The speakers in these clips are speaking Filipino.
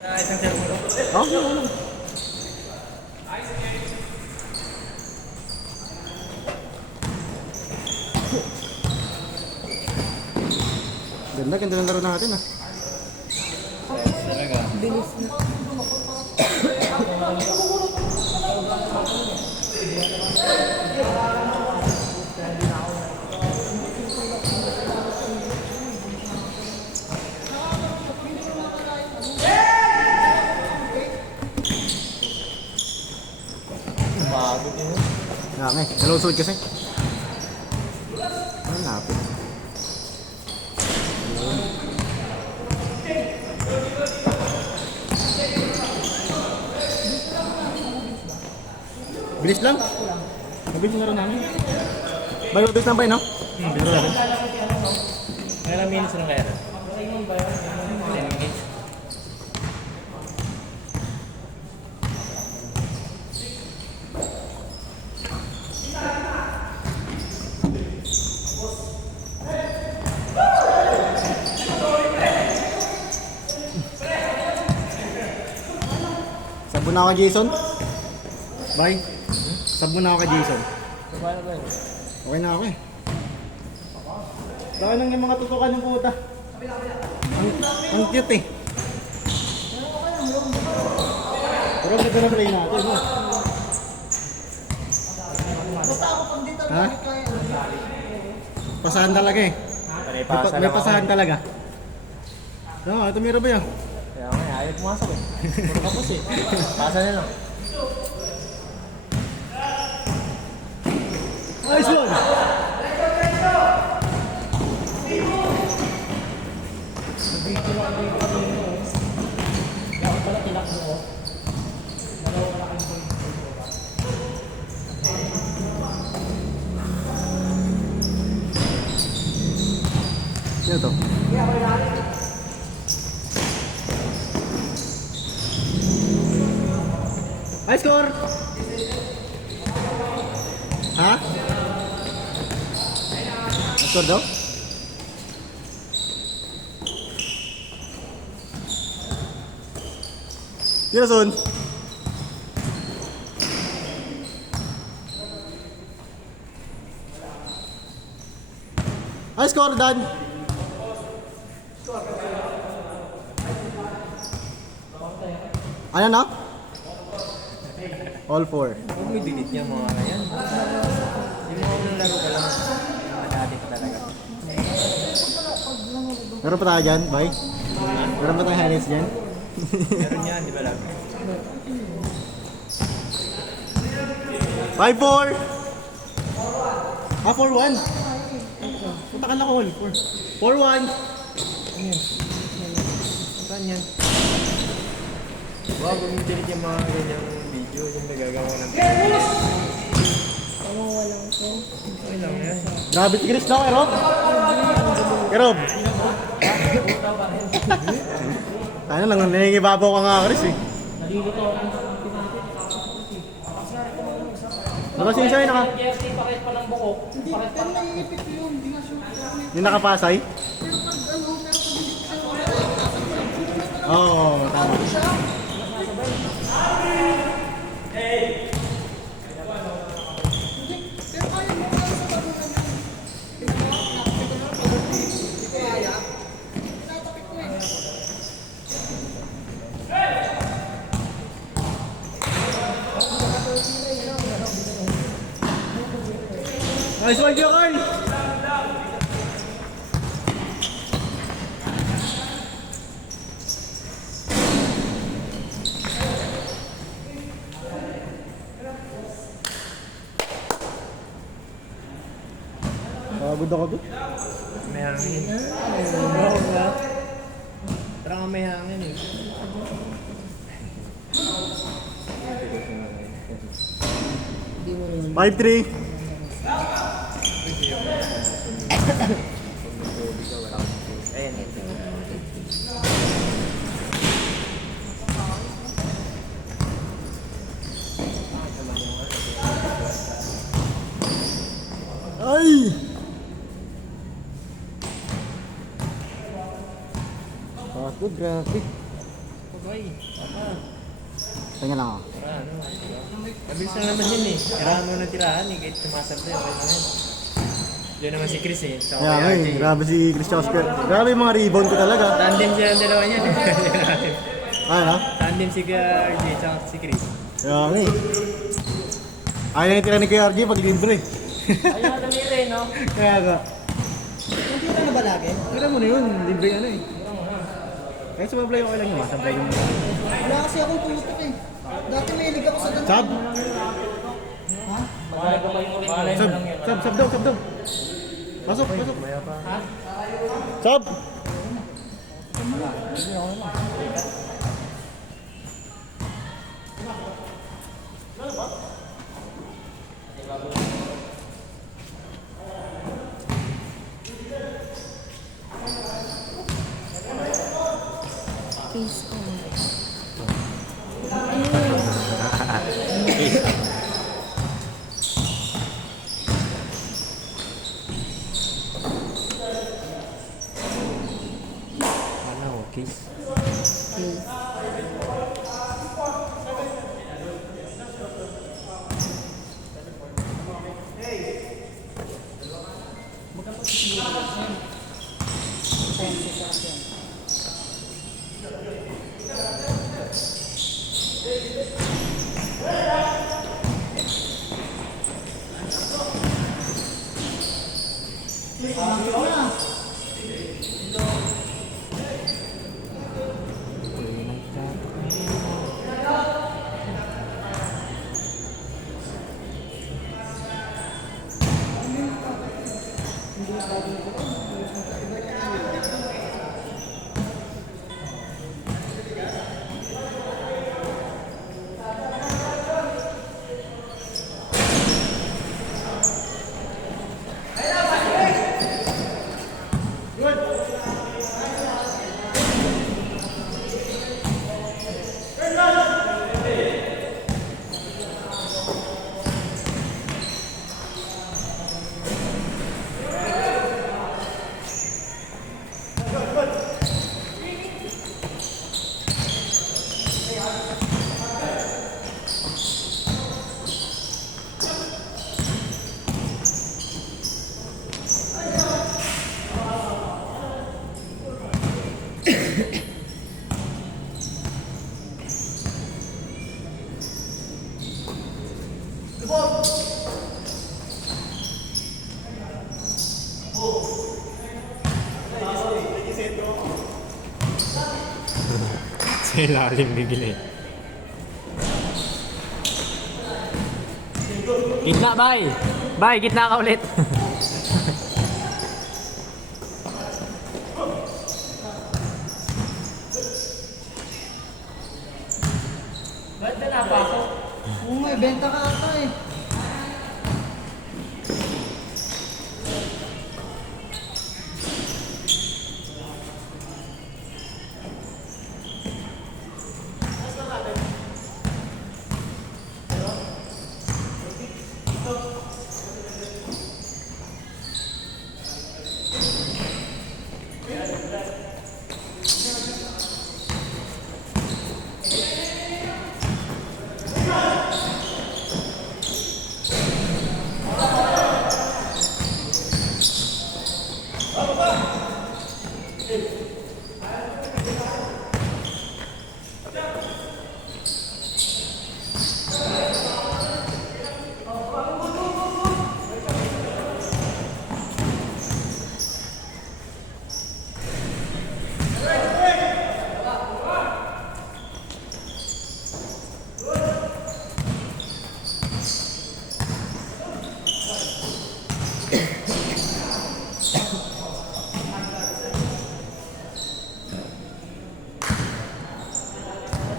Oh, no. Ganda ng laro natin ah. Talaga. Bilis na. Pagod yun. Nakakay, nalusod kasi. Ang lapit. Bilis lang. Mabilis yung laro namin. Bay, mabilis lang bay, no? Biro natin. Ilang minutes lang kaya? 10 minutes. Sabon na ako kay Jason. Bay, sabon na ako kay Jason. Paano ba yun? Okay na ako eh. Dami nang yung mga tutukan ng puta. Ang cute eh. Pero ang ganda na play natin, no? Ha? Pasahan talaga eh. May pasahan talaga. No, ito meron ba yun? Kaya nga, ayaw pumasok eh. Puro kapos eh. Pasa na lang. Nice one! Sino to? High score! Ha? High score daw? Girason! High score, Dan! Ano na? All four. Huwag mo delete niya mga yan. Yung mga unang laro ka lang. Mga dati pa talaga. Meron pa tayo dyan, bye? Meron pa tayo highlights dyan? Meron yan, di ba lang? 5-4! Ah, 4-1! Punta ka na ko, 4-1! Saan yan? Wow, kung delete yung mga ganyang video, yung nagagawa ng Ano walang ko. okay lang yan. Grabe si Chris daw, Rob! Rob! Ano lang, nangingibabaw ka nga, Chris eh. Nalilito ako ng Nakasing sa'yo, jersey, pakit pa ng buko. Pakit pa ng yung nakapasay? Oo, tama. Nice one, Jokoy! Pagod ako doon. May hangin. Tara nga may hangin eh. Hindi mo rin. 5-3. Ayan. Ay! Good graphic. Bay. Tingnan lang ako. Para ano. Mabilis lang naman yun eh. Tirahan mo ng tirahan eh. Kahit tumasab na yun. Okay na yan. Diyan naman si Chris eh. Tsaka Yeah, kay RJ. grabe si Chris Oscar. Grabe yung mga rebound ko talaga. Tandem sila ang dalawa niyan. Ano? Tandem si RJ tsaka si Chris. Kaya nga eh. Ayaw yung tira ni Kuya RJ pag libre. Ayaw na rin, no? Kaya nga. Hindi ka na ba lagi? Tira mo na yun, libre ano eh. Kahit sumablay okay lang yun, masablay yung Wala kasi akong putok eh. Dati may liga ko sa ganun. Sab! Ha? Sab daw. Pasok. Ha? Sab! Face on. Ano, Kiss? Face. Sa ilalim bigla eh. Gitna, bay! Bay, gitna ka ulit. Ba't ka napasok? Oo, may benta ka ata eh.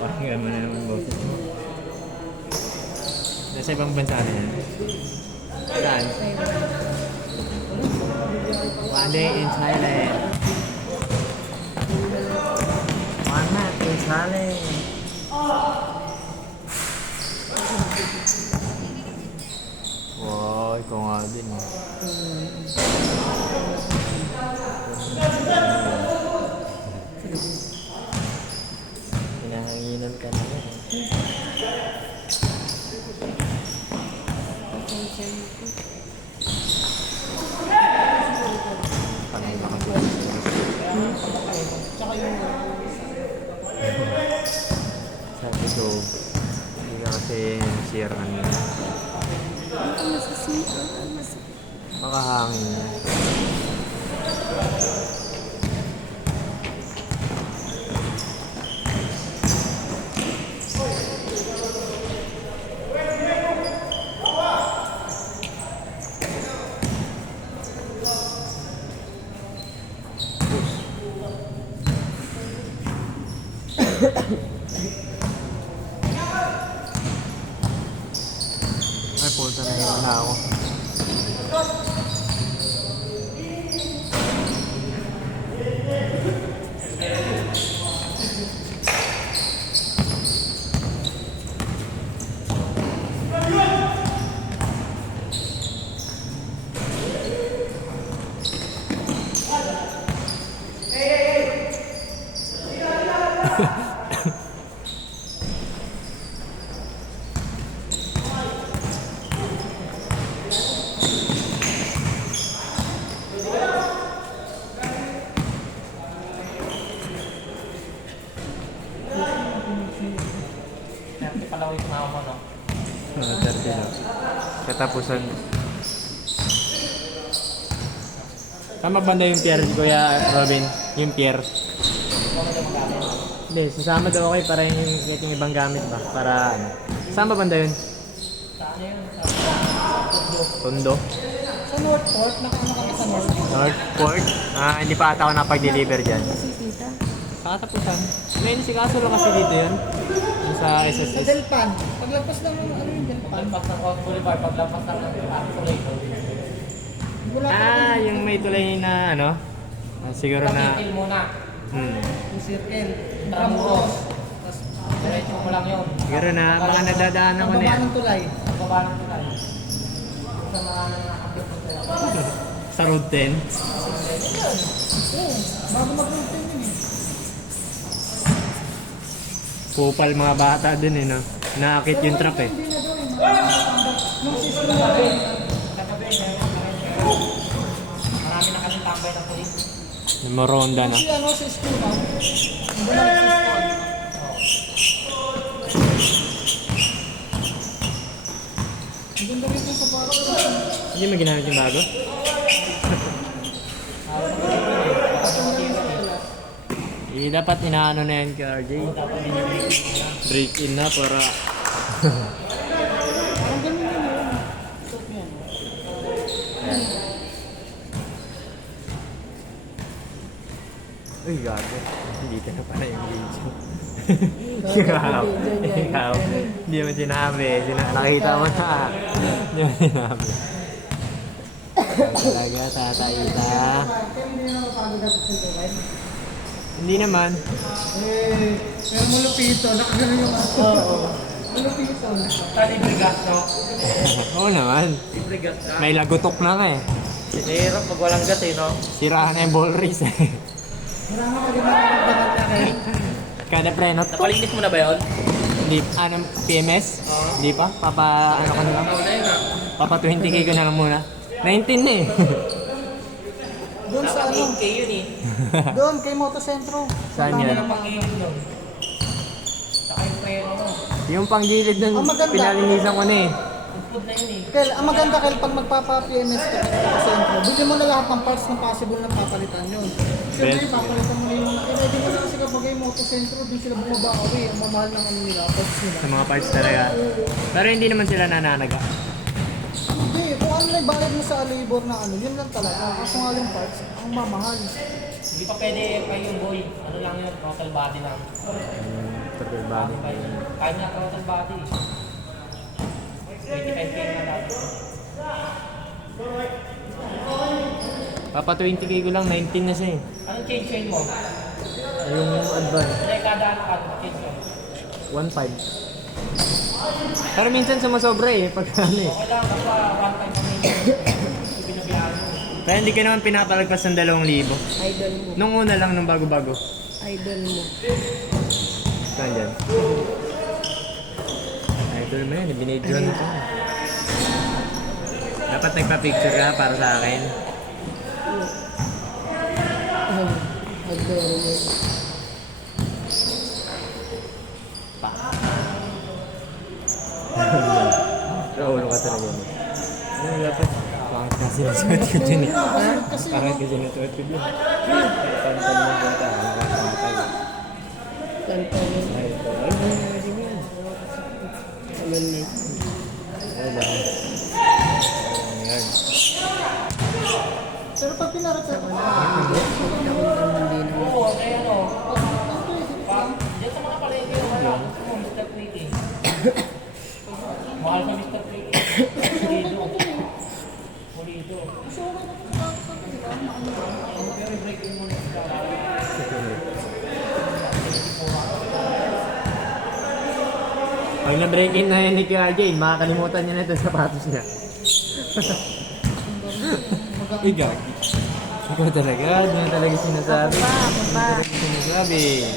Pakinggan mo na naman boses mo. Nasa ibang bansa na yan. Saan? One day in Thailand. One night in Thailand. Wow, ikaw nga din. Nanginan ka na yan. Panay ba kasi? Tsaka yung... Sabi ko, hindi ka kasi share kanina. Makahangin. Ay, punta na yun na ako. Palawin na ako, no? 30 lang. Katapusan. Saan banda yung pier, Kuya Robin? Yung pier? Hindi, sasama daw kayo para yung ibang gamit ba? Para ano? Saan ba banda yun? Saan yun? Sa Tondo? Sa Northport, nakano kami sa Northport. Northport? Hindi pa ata ako napag-deliver dyan. Si Tita. Sa katapusan? May nasikaso lang kasi dito yun. Yung sa Sa SSS. Delpan. Paglagpas ng ano yung Delpan? Paglagpas ng Rock Boulevard, paglagpas ng Arcolado. Wala pa Yung may tulay na ano? Siguro na... Pakitil muna. yung circle. Tramuros. Tapos, diretso mo lang yun. Siguro na mga nadadaanan ko Ang na baba yan. ng tulay. Pagbaba ng tulay. Sa mga nakakapit mo sila. Sa Road 10. Oo, bago mag-routine yun eh. Kupal mga bata din eh, no? Naakit yung trap eh. Hindi na doon eh. Nung system na doon. Katabi, marami na kasi tambay ng pulis. Namaronda na. Kasi ano sa school ba? Ang balik sa school. Ang ganda rin yung kaparo. Hindi mo ginamit yung bago? Dapat inaano na yan kay RJ. Break in na para... Parang ganun yun yun. Stop yan. Uy, gago. Dito na pala yung video. Ikaw. Ikaw. Hindi mo sinabi. Nakita mo na. Hindi mo sinabi. Talaga, tataita. Kaya hindi na napagod ako sa tulay. Hindi naman. Pero malupito. Nakagano yung ako. Malupito. Libre gas, no? Oo naman. Libre gas ka. May lagutok na nga eh. Sinirap pag walang gas eh, no? Siraan na yung ball race eh. Marami ka rin nakakagbanat na kayo. Kada prenot. Napalinis mo na ba yun? Hindi, anong PMS? Hindi pa? Ano ko na lang? Ano na yun, ha? Papa 20k ko na lang muna. 19 na eh. Doon sa Dapat ano? 8K yun eh. Doon kay Motocentro. Saan yan? Ano pang gilid yun? Saka yung preno mo. Yung panggilid nun, Ang maganda. pinalinisan ko na eh. Yung food na yun eh. Kel, ang maganda Kel, pag magpapa-PMS ka kay Motocentro, bigyan mo na lahat ng parts na possible na papalitan yun. Siyempre, Best. papalitan mo na yung mga... Ready mo na kasi kapag yung Motocentro, di sila bumabawi. Ang mamahal ng ano nila, parts nila. Sa mga parts talaga. Pero hindi naman sila nananaga. Hindi, kung ano na bayad mo sa labor na ano, yun lang talaga. Kaso nga yung parts, ang mamahal. Hindi pa pwede pa yung boy. Ano lang yun, total body lang. Total body. Kahit na total body. 25K na lang. Papa 20k ko lang, 19 na siya eh. Anong change chain mo? Yung advance, Hindi, kada ano ka, change chain. 1.5. Pero minsan sumasobra eh, pag ano eh. Okay lang, basta one time kami yung binabiyahan mo. Kaya hindi ka naman pinapalagpas ng 2,000. Idol mo. Nung una lang, nung bago-bago. Idol mo. Saan dyan? Idol mo yan, binidyoan ko. Dapat nagpa-picture ka para sa akin. Sa ulo ka talaga mo. Ano dapat? Pangit kasi nasuot ko dyan eh. Pangit kasi nasuot ko dyan. Pantal mo ba ito? Nakakantay. Ay, ito. Ay, hindi mo yan. Ay, ba? Ayan. Pero pag pinarap sa Diyan sa mga palengke yung wala ko, Mr. Quickie. Mahal ka Mr. Quickie. Pulido. Pero break in muna sa Pag na-break-in na yan ni Kuya Jay, makakalimutan niya na ito sa sapatos niya. Ay, gagi. Ikaw talaga, hindi na talaga sinasabi. Hindi na talaga sinasabi.